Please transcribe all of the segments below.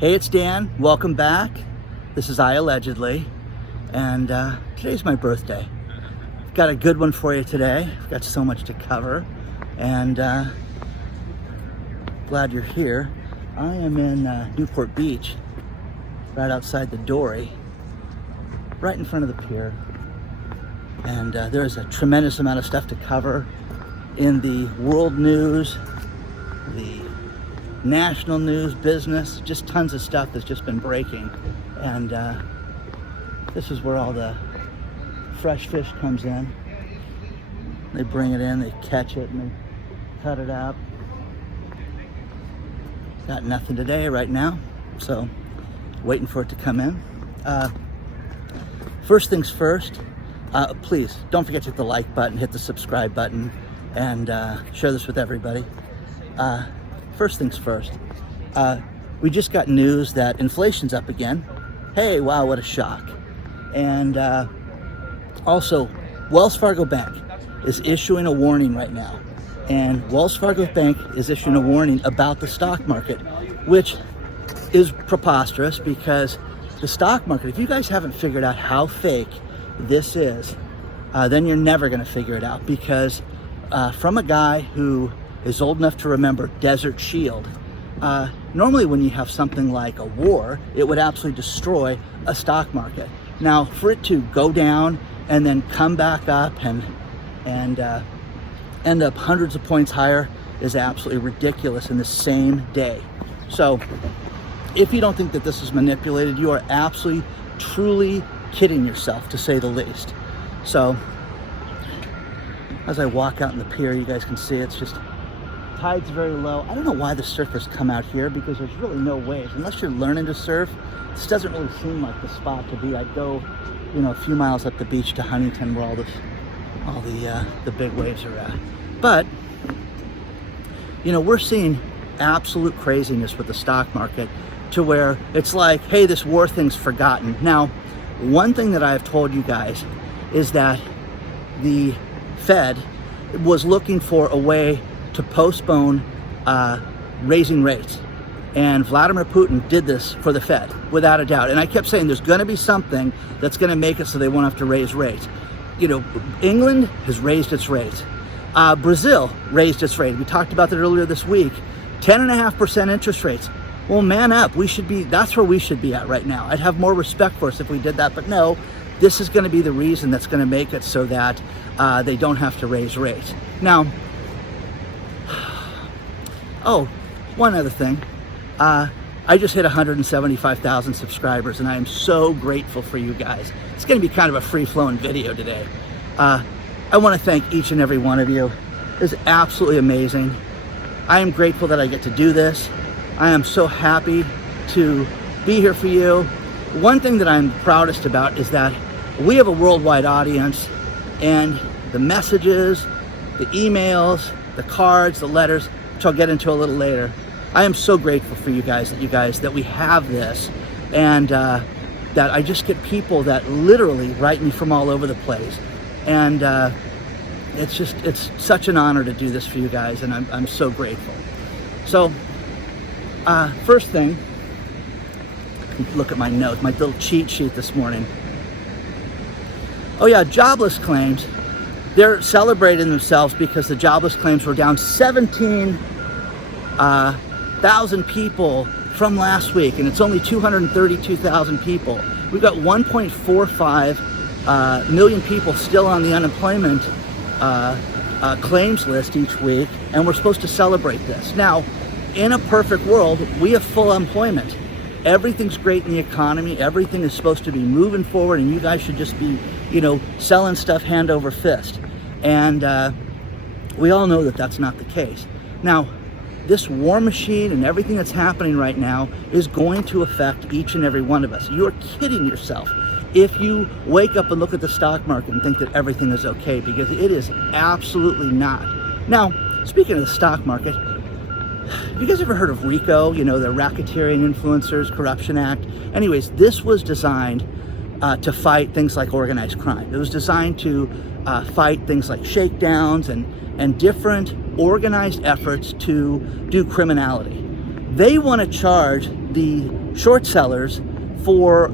Hey, it's Dan. Welcome back. This is iAllegedly, and today's my birthday. I've got a good one for you today. I've got so much to cover, and glad you're here. I am in Newport Beach, right outside the dory, right in front of the pier, and there's a tremendous amount of stuff to cover in the world news, the national news, business, just tons of stuff that's just been breaking. And this is where all the fresh fish comes in. They bring it in, they catch it, and they cut it up. Got nothing today right now, so waiting for it to come in. First things first, please don't forget to hit the like button, hit the subscribe button, and share this with everybody. First things first, we just got news that inflation's up again. Hey, wow, what a shock. And also, Wells Fargo Bank is issuing a warning right now. And Wells Fargo Bank is issuing a warning about the stock market, which is preposterous because the stock market, if you guys haven't figured out how fake this is, then you're never going to figure it out, because from a guy who is old enough to remember Desert Shield, normally when you have something like a war, it would absolutely destroy a stock market. Now, for it to go down and then come back up and end up hundreds of points higher is absolutely ridiculous in the same day. So if you don't think that this is manipulated, you are absolutely, truly kidding yourself, to say the least. So as I walk out in the pier, you guys can see it's just, tide's very low. I don't know why the surfers come out here, because there's really no waves. Unless you're learning to surf, this doesn't really seem like the spot to be. I'd go, a few miles up the beach to Huntington, where all the big waves are at. But, we're seeing absolute craziness with the stock market, to where it's like, hey, this war thing's forgotten. Now, one thing that I've told you guys is that the Fed was looking for a way to postpone raising rates. And Vladimir Putin did this for the Fed, without a doubt. And I kept saying there's going to be something that's going to make it so they won't have to raise rates. England has raised its rates. Brazil raised its rate. We talked about that earlier this week. 10.5% interest rates. Well, man up. That's where we should be at right now. I'd have more respect for us if we did that. But no, this is going to be the reason that's going to make it so that they don't have to raise rates. Now, oh, one other thing. I just hit 175,000 subscribers, and I am so grateful for you guys. It's going to be kind of a free-flowing video today. I want to thank each and every one of you. It's absolutely amazing. I am grateful that I get to do this. I am so happy to be here for you. One thing that I'm proudest about is that we have a worldwide audience, and the messages, the emails, the cards, the letters, which I'll get into a little later. I am so grateful for you guys that we have this, and that I just get people that literally write me from all over the place. And it's such an honor to do this for you guys, and I'm so grateful. So first thing, look at my notes, my little cheat sheet this morning. Oh yeah, jobless claims. They're celebrating themselves because the jobless claims were down 17,000 people from last week, and it's only 232,000 people. We've got 1.45 million people still on the unemployment claims list each week, and we're supposed to celebrate this. Now, in a perfect world, we have full employment. Everything's great in the economy. Everything is supposed to be moving forward, and you guys should just be, selling stuff hand over fist. And we all know that that's not the case. Now, this war machine and everything that's happening right now is going to affect each and every one of us. You're kidding yourself if you wake up and look at the stock market and think that everything is okay, because it is absolutely not. Now, speaking of the stock market, have you guys ever heard of Rico, the Racketeering Influencers Corruption Act? Anyways, this was designed to fight things like organized crime. It was designed to fight things like shakedowns and different organized efforts to do criminality. They want to charge the short sellers for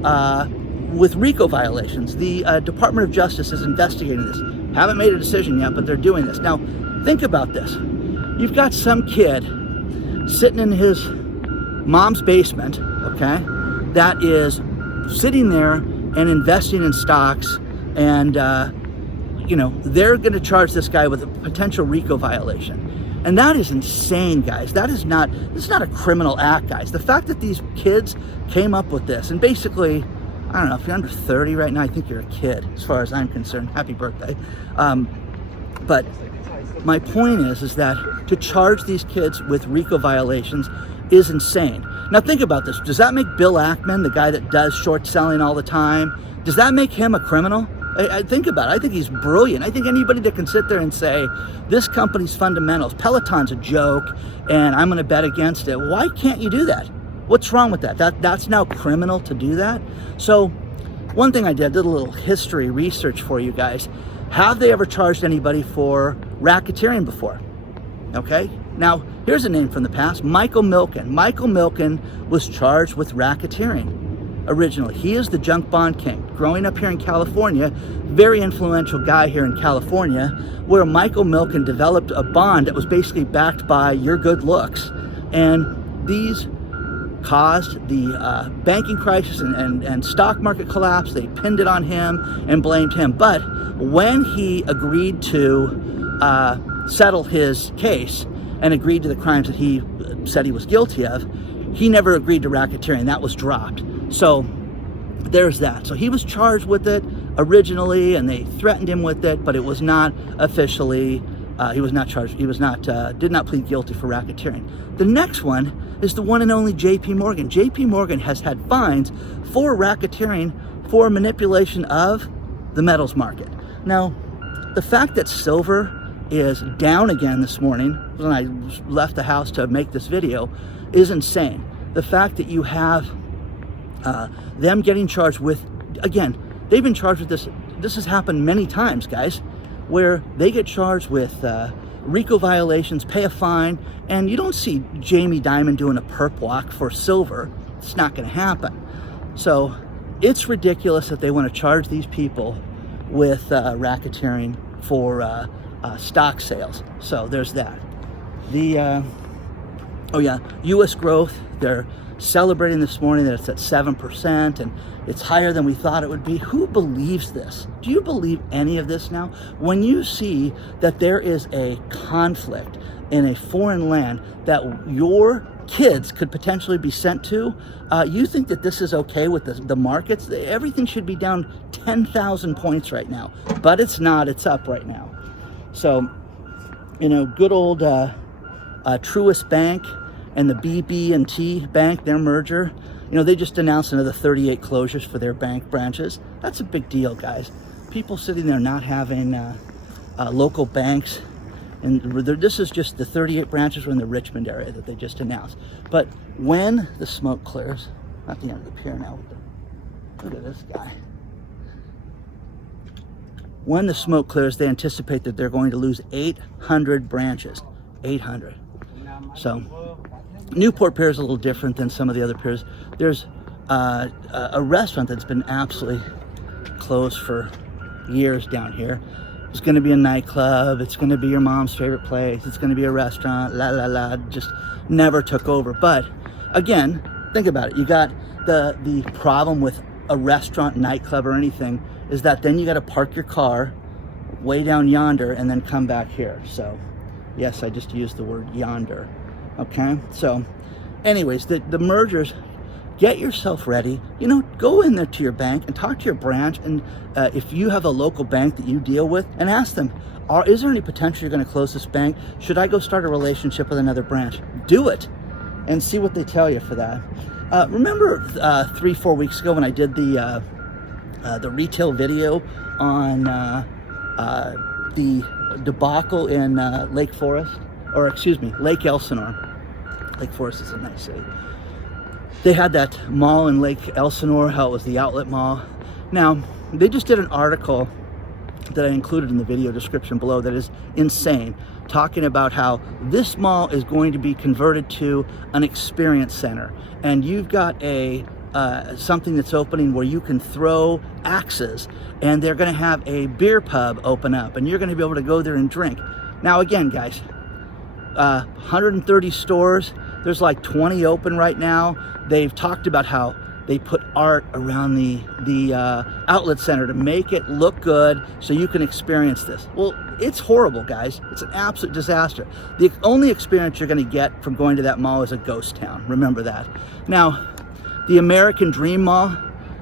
with Rico violations. The Department of Justice is investigating this. Haven't made a decision yet, but they're doing this. Now, think about this. You've got some kid sitting in his mom's basement, okay, that is sitting there and investing in stocks, and you know, they're going to charge this guy with a potential Rico violation. And that is insane, guys. This is not a criminal act, guys. The fact that these kids came up with this, and basically, I don't know, if you're under 30 right now, I think you're a kid, as far as I'm concerned. Happy birthday. But my point is that to charge these kids with Rico violations is insane. Now think about this. Does that make Bill Ackman, the guy that does short selling all the time, does that make him a criminal? I think about it. I think he's brilliant. I think anybody that can sit there and say, this company's fundamentals, Peloton's a joke, and I'm going to bet against it. Why can't you do that? What's wrong with that? That's now criminal to do that? So one thing I did a little history research for you guys. Have they ever charged anybody for racketeering before? Okay. Now, here's a name from the past, Michael Milken. Michael Milken was charged with racketeering originally. He is the junk bond king. Growing up here in California, very influential guy here in California, where Michael Milken developed a bond that was basically backed by your good looks. And these caused the banking crisis and stock market collapse. They pinned it on him and blamed him. But when he agreed to settle his case and agreed to the crimes that he said he was guilty of, he never agreed to racketeering. That was dropped. So there's that. So he was charged with it originally, and they threatened him with it, but it was not officially, he was not charged, he was not, did not plead guilty for racketeering. The next one is the one and only JP Morgan. JP Morgan has had fines for racketeering for manipulation of the metals market. Now, the fact that silver is down again this morning, when I left the house to make this video, is insane. The fact that you have them getting charged with, again, they've been charged with this. This has happened many times, guys, where they get charged with Rico violations, pay a fine, and you don't see Jamie Dimon doing a perp walk for silver. It's not going to happen. So it's ridiculous that they want to charge these people with racketeering for stock sales. So there's that. The oh yeah, U.S. growth, they're celebrating this morning that it's at 7%, and it's higher than we thought it would be. Who believes this? Do you believe any of this now? When you see that there is a conflict in a foreign land that your kids could potentially be sent to, you think that this is okay with the markets? Everything should be down 10,000 points right now, but it's not. It's up right now. So, you know, good old Truist Bank and the BB&T Bank, their merger, you know, they just announced another 38 closures for their bank branches. That's a big deal, guys. People sitting there not having local banks. And this is just the 38 branches were in the Richmond area that they just announced. But when the smoke clears, at the end of the pier now, look at this guy. When the smoke clears, they anticipate that they're going to lose 800 branches. 800. So Newport Pier is a little different than some of the other piers. There's a restaurant that's been absolutely closed for years down here. It's going to be a nightclub. It's going to be your mom's favorite place. It's going to be a restaurant. La la la. Just never took over. But again, think about it. You got the problem with a restaurant, nightclub, or anything is that then you got to park your car way down yonder and then come back here. So yes, I just used the word yonder. Okay, so anyways, the mergers, get yourself ready. You know, go in there to your bank and talk to your branch, and if you have a local bank that you deal with, and ask them, is there any potential you're going to close this bank? Should I go start a relationship with another branch? Do it and see what they tell you for that. Remember 3-4 weeks ago when I did the retail video on the debacle in Lake Forest, or excuse me, Lake Elsinore. Lake Forest is a nice city. They had that mall in Lake Elsinore, how it was the outlet mall. Now, they just did an article that I included in the video description below that is insane. talking about how this mall is going to be converted to an experience center, and you've got a something that's opening where you can throw axes, and they're going to have a beer pub open up, and you're going to be able to go there and drink. Now again, guys, 130 stores, there's like 20 open right now. They've talked about how they put art around the outlet center to make it look good so you can experience this. Well, it's horrible, guys. It's an absolute disaster. The only experience you're going to get from going to that mall is a ghost town. Remember that. Now, the American Dream Mall,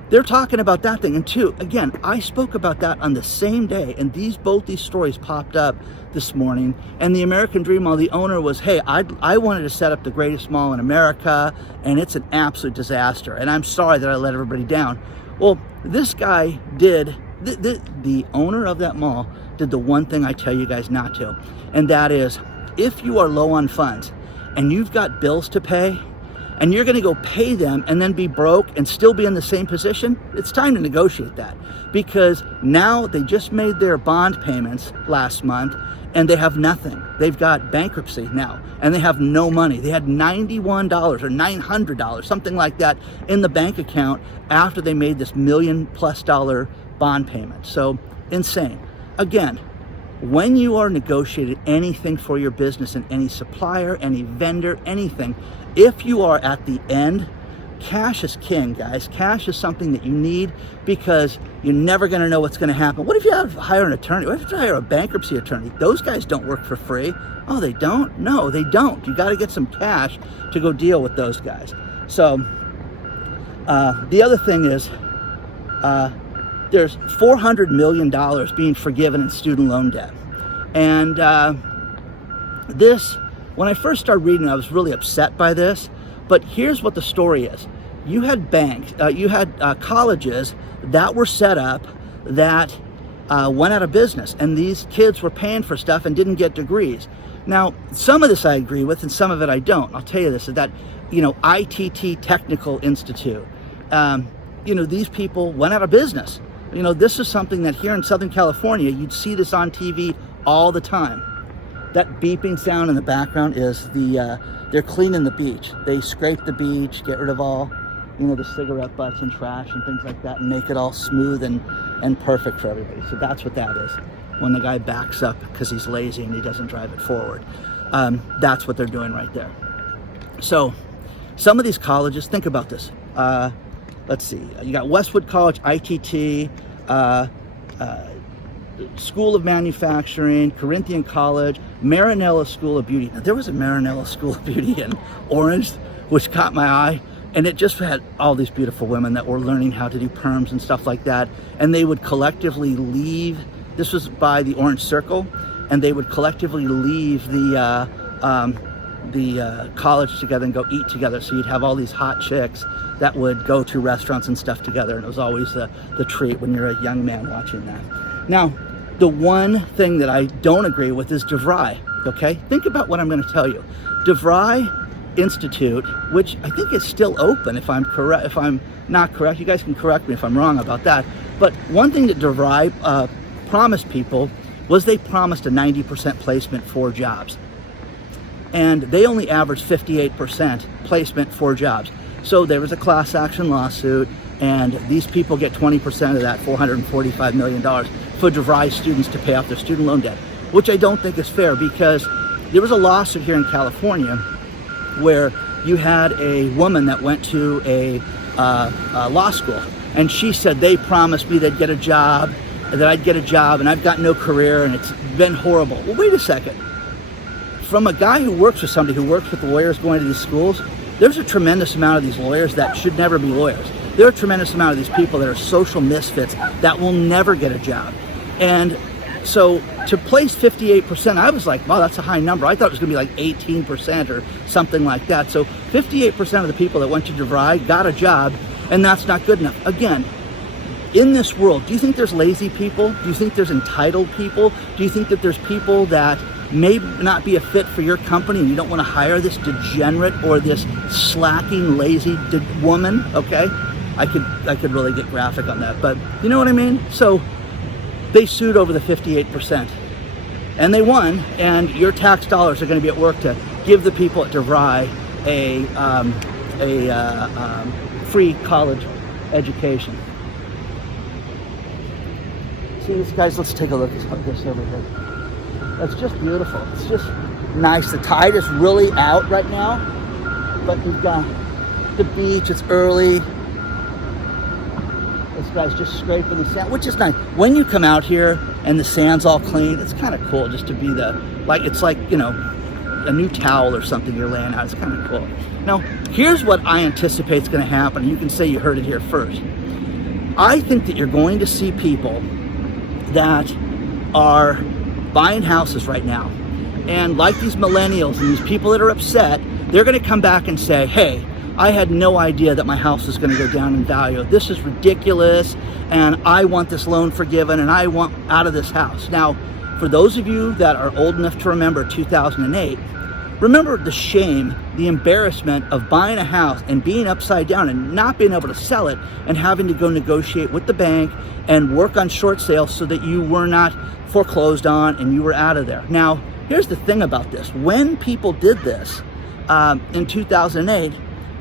they're talking about that thing. And two, again, I spoke about that on the same day, and both these stories popped up this morning. And the American Dream Mall, the owner was, hey, I wanted to set up the greatest mall in America, and it's an absolute disaster, and I'm sorry that I let everybody down. Well, this guy did, the owner of that mall did the one thing I tell you guys not to, and that is, if you are low on funds and you've got bills to pay, and you're going to go pay them and then be broke and still be in the same position, it's time to negotiate that. Because now they just made their bond payments last month and they have nothing. They've got bankruptcy now and they have no money. They had $91 or $900, something like that, in the bank account after they made this $1 million+ bond payment. So insane. Again, when you are negotiating anything for your business, and any supplier, any vendor, anything, if you are at the end, cash is king, guys. Cash is something that you need, because you're never going to know what's going to happen. What if you have to hire an attorney? What if you hire a bankruptcy attorney? Those guys don't work for free. Oh, they don't? No, they don't. You got to get some cash to go deal with those guys. So the other thing is, there's $400 million being forgiven in student loan debt. And this, when I first started reading, I was really upset by this. But here's what the story is. You had banks, you had colleges that were set up that went out of business. And these kids were paying for stuff and didn't get degrees. Now, some of this I agree with and some of it I don't. I'll tell you this, is that, ITT Technical Institute, these people went out of business. This is something that here in Southern California, you'd see this on TV all the time. That beeping sound in the background is they're cleaning the beach. They scrape the beach, get rid of all, the cigarette butts and trash and things like that, and make it all smooth and perfect for everybody. So that's what that is. When the guy backs up because he's lazy and he doesn't drive it forward. That's what they're doing right there. So some of these colleges, think about this. Let's see, you got Westwood College, ITT, School of Manufacturing, Corinthian College, Marinella School of Beauty. Now, there was a Marinella School of Beauty in Orange, which caught my eye, and it just had all these beautiful women that were learning how to do perms and stuff like that, and they would collectively leave, this was by the Orange Circle, and they would collectively leave the college together and go eat together. So you'd have all these hot chicks that would go to restaurants and stuff together, and it was always the treat when you're a young man watching that. Now, the one thing that I don't agree with is Devry, okay? Think about what I'm going to tell you. Devry Institute, which I think is still open, if I'm correct, if I'm not correct, you guys can correct me if I'm wrong about that. But one thing that Devry promised people was they promised a 90% placement for jobs. And they only averaged 58% placement for jobs. So there was a class action lawsuit, and these people get 20% of that $445 million for Devry students to pay off their student loan debt, which I don't think is fair, because there was a lawsuit here in California where you had a woman that went to a law school, and she said they promised me they'd get a job, that I'd get a job, and I've got no career, and it's been horrible. Well, wait a second. From a guy who works with somebody who works with lawyers going to these schools, there's a tremendous amount of these lawyers that should never be lawyers. There are a tremendous amount of these people that are social misfits that will never get a job. And so to place 58%, I was like, wow, that's a high number. I thought it was going to be like 18% or something like that. So 58% of the people that went to Devry got a job, and that's not good enough. Again, in this world, do you think there's lazy people? Do you think there's entitled people? Do you think that there's people that may not be a fit for your company and you don't want to hire this degenerate or this slacking, lazy woman? Okay, I could really get graphic on that, but you know what I mean? So they sued over the 58%. And they won, and your tax dollars are going to be at work to give the people at Devry a free college education. See this, guys? Let's take a look at this over here. That's just beautiful. It's just nice. The tide is really out right now, but you've got the beach. It's early. This guy's just scraping the sand, which is nice. When you come out here and the sand's all clean, it's kind of cool just to be it's like, you know, a new towel or something you're laying out. It's kind of cool. Now, here's what I anticipate is going to happen. You can say you heard it here first. I think that you're going to see people that are buying houses right now, and like these millennials and these people that are upset, they're going to come back and say, hey, I had no idea that my house was going to go down in value. This is ridiculous, and I want this loan forgiven, and I want out of this house. Now, for those of you that are old enough to remember 2008, remember the shame, the embarrassment of buying a house and being upside down and not being able to sell it and having to go negotiate with the bank and work on short sales so that you were not foreclosed on and you were out of there. Now, here's the thing about this. When people did this in 2008,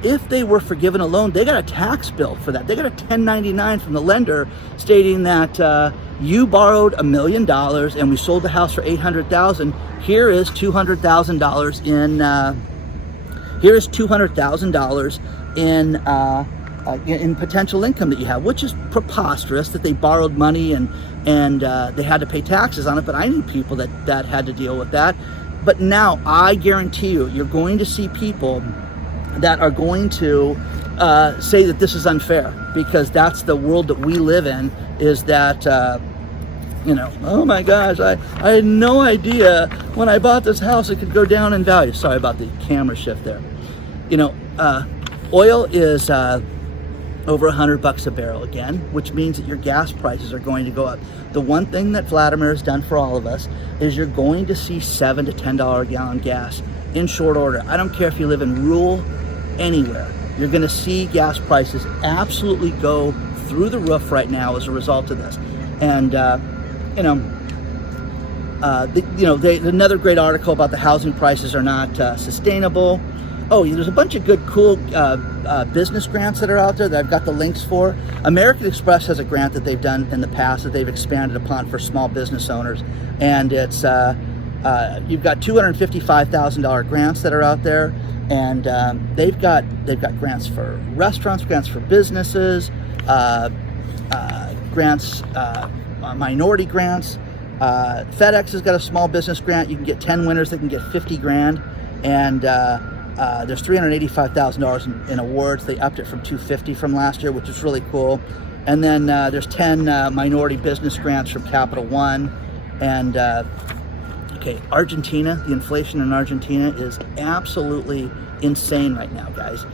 if they were forgiven a loan, they got a tax bill for that. They got a 1099 from the lender stating that you borrowed $1 million and we sold the house for $800,000. Here is $200,000 in potential income that you have, which is preposterous that they borrowed money and they had to pay taxes on it. But I knew people that had to deal with that. But now I guarantee you, you're going to see people that are going to say that this is unfair, because that's the world that we live in, is that, you know, oh my gosh, I had no idea when I bought this house it could go down in value. Sorry about the camera shift there. You know, oil is over $100 a barrel again, which means that your gas prices are going to go up. The one thing that Vladimir has done for all of us is you're going to see $7 to $10 a gallon gas in short order. I don't care if you live in rural, anywhere. You're going to see gas prices absolutely go through the roof right now as a result of this. And another great article about the housing prices are not sustainable. Oh, there's a bunch of good, cool business grants that are out there that I've got the links for. American Express has a grant that they've done in the past that they've expanded upon for small business owners, and it's you've got $255,000 grants that are out there, and they've got grants for restaurants, grants for businesses, grants, minority grants. FedEx has got a small business grant. You can get 10 winners that can get 50 grand, and there's $385,000 in awards. They upped it from $250 from last year, which is really cool. And then there's 10 minority business grants from Capital One. And okay, Argentina, the inflation in Argentina is absolutely insane right now, guys.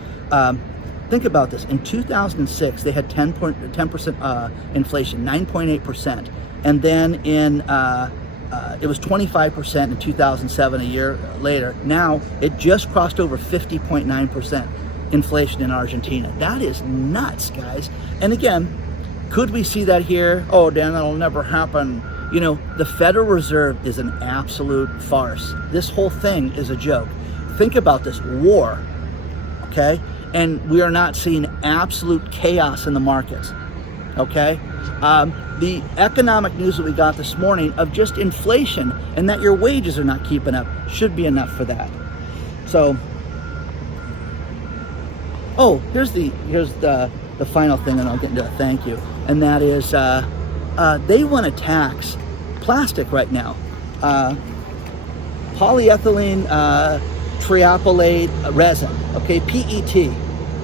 Think about this. In 2006, they had 10% inflation, 9.8%. And then it was 25% in 2007, a year later. Now, it just crossed over 50.9% inflation in Argentina. That is nuts, guys. And again, could we see that here? Oh, Dan, that'll never happen. You know, the Federal Reserve is an absolute farce. This whole thing is a joke. Think about this, war, okay? And we are not seeing absolute chaos in the markets, okay? The economic news that we got this morning of just inflation and that your wages are not keeping up should be enough for that. So, oh, here's the final thing, and I'll get into a thank you, and that is they want to tax plastic right now. Polyethylene triapolate resin, okay, PET,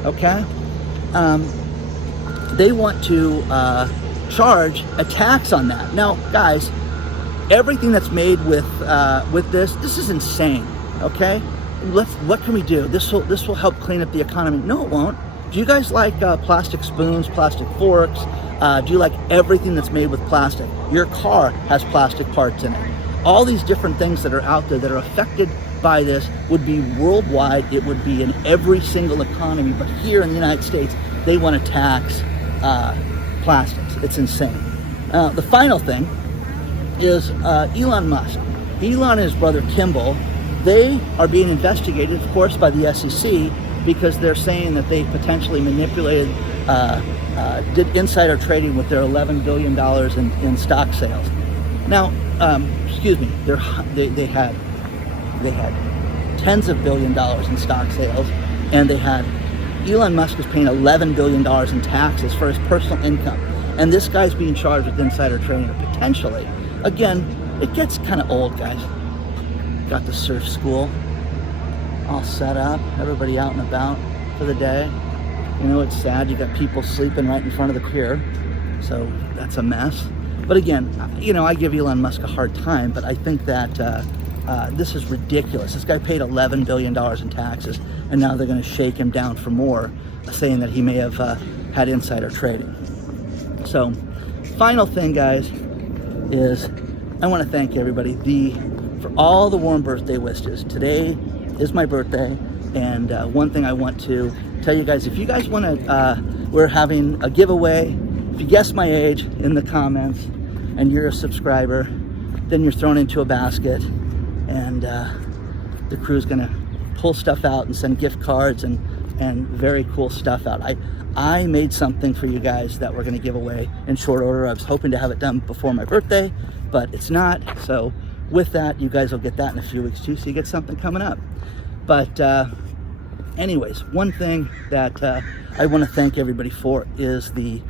okay? They want to charge a tax on that. Now, guys, everything that's made with this is insane, okay? What can we do? This will help clean up the economy. No, it won't. Do you guys like plastic spoons, plastic forks? Do you like everything that's made with plastic? Your car has plastic parts in it. All these different things that are out there that are affected by this would be worldwide. It would be in every single economy. But here in the United States, they want to tax plastics. It's insane. The final thing is Elon Musk. Elon and his brother Kimball, they are being investigated, of course, by the SEC because they're saying that they potentially manipulated, did insider trading with their $11 billion in stock sales. Now, excuse me, they had tens of $billions in stock sales, and they had Elon Musk is paying $11 billion in taxes for his personal income, and this guy's being charged with insider trading, potentially. Again, it gets kind of old, guys. Got the surf school all set up, everybody out and about for the day. You know, it's sad, you got people sleeping right in front of the pier, so that's a mess. But again, you know, I give Elon Musk a hard time, but I think that this is ridiculous. This guy paid $11 billion in taxes, and now they're going to shake him down for more, saying that he may have had insider trading. So, final thing, guys, is I want to thank everybody for all the warm birthday wishes. Today is my birthday, and one thing I want to tell you guys, if you guys want to, we're having a giveaway. If you guess my age in the comments and you're a subscriber, then you're thrown into a basket, and the crew's gonna pull stuff out and send gift cards and very cool stuff out. I made something for you guys that we're gonna give away in short order. I was hoping to have it done before my birthday, but it's not. So with that, you guys will get that in a few weeks too, so you get something coming up. But anyways, one thing that I want to thank everybody for is the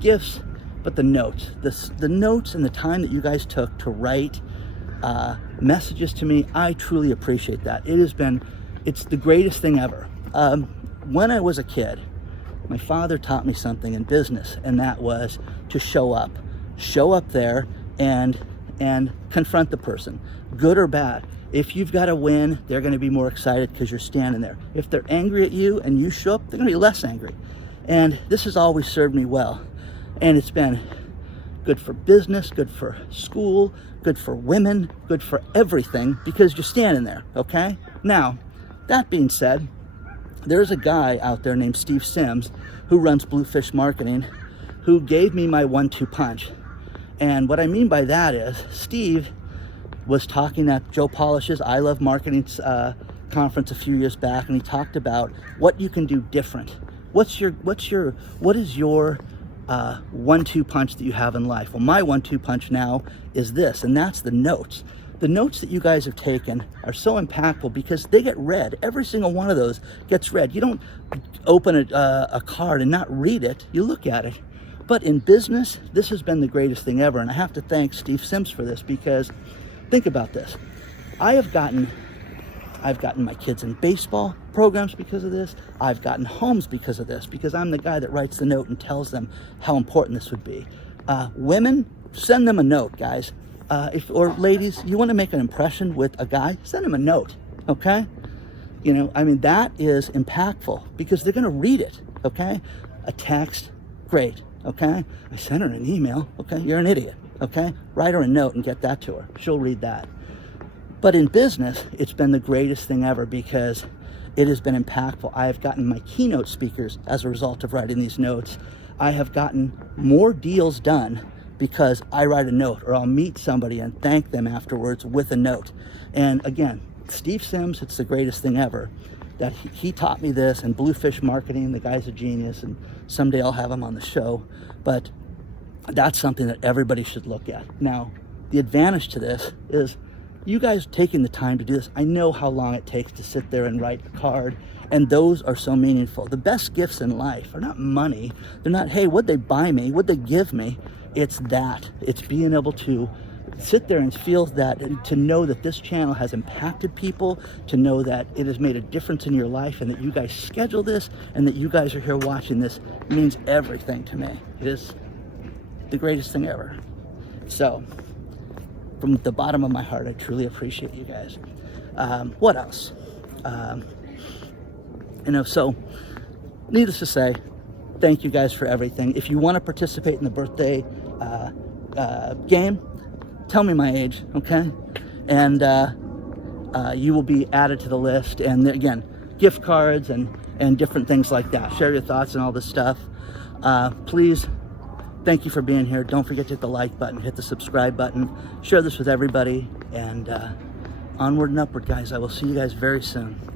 gifts, but the notes. The notes and the time that you guys took to write messages to me, I truly appreciate that. It's the greatest thing ever. When I was a kid, my father taught me something in business, and that was to show up there and confront the person, good or bad. If you've got to win, they're going to be more excited because you're standing there. If they're angry at you and you show up, they're going to be less angry. And this has always served me well. And it's been good for business, good for school, good for women, good for everything, because you're standing there, okay? Now, that being said, there's a guy out there named Steve Sims who runs Bluefish Marketing, who gave me my 1-2 punch. And what I mean by that is, Steve was talking at Joe Polish's I Love Marketing conference a few years back, and he talked about what you can do different. What is your 1-2 punch that you have in life? Well, my 1-2 punch now is this, and that's the notes. The notes that you guys have taken are so impactful because they get read. Every single one of those gets read. You don't open a card and not read it. You look at it. But in business, this has been the greatest thing ever, and I have to thank Steve Sims for this, because think about this. I've gotten my kids in baseball programs because of this. I've gotten homes because of this, because I'm the guy that writes the note and tells them how important this would be. Women, send them a note, guys. Or ladies, you want to make an impression with a guy, send him a note, okay? You know, I mean, that is impactful because they're going to read it, okay? A text, great, okay? I sent her an email, okay? You're an idiot, okay? Write her a note and get that to her. She'll read that. But in business, it's been the greatest thing ever because it has been impactful. I have gotten my keynote speakers as a result of writing these notes. I have gotten more deals done because I write a note, or I'll meet somebody and thank them afterwards with a note. And again, Steve Sims, it's the greatest thing ever. That he taught me this, and Bluefish Marketing, the guy's a genius, and someday I'll have him on the show. But that's something that everybody should look at. Now, the advantage to this is you guys taking the time to do this. I know how long it takes to sit there and write a card, and those are so meaningful. The best gifts in life are not money. They're not, hey, what'd they buy me? What'd they give me? It's that. It's being able to sit there and feel that, and to know that this channel has impacted people, to know that it has made a difference in your life, and that you guys schedule this, and that you guys are here watching this means everything to me. It is the greatest thing ever. So, from the bottom of my heart, I truly appreciate you guys. What else? So needless to say, thank you guys for everything. If you want to participate in the birthday game, tell me my age, okay? And you will be added to the list. And again, gift cards and different things like that. Share your thoughts and all this stuff. Please Thank you for being here. Don't forget to hit the like button, hit the subscribe button, share this with everybody, and onward and upward, guys. I will see you guys very soon.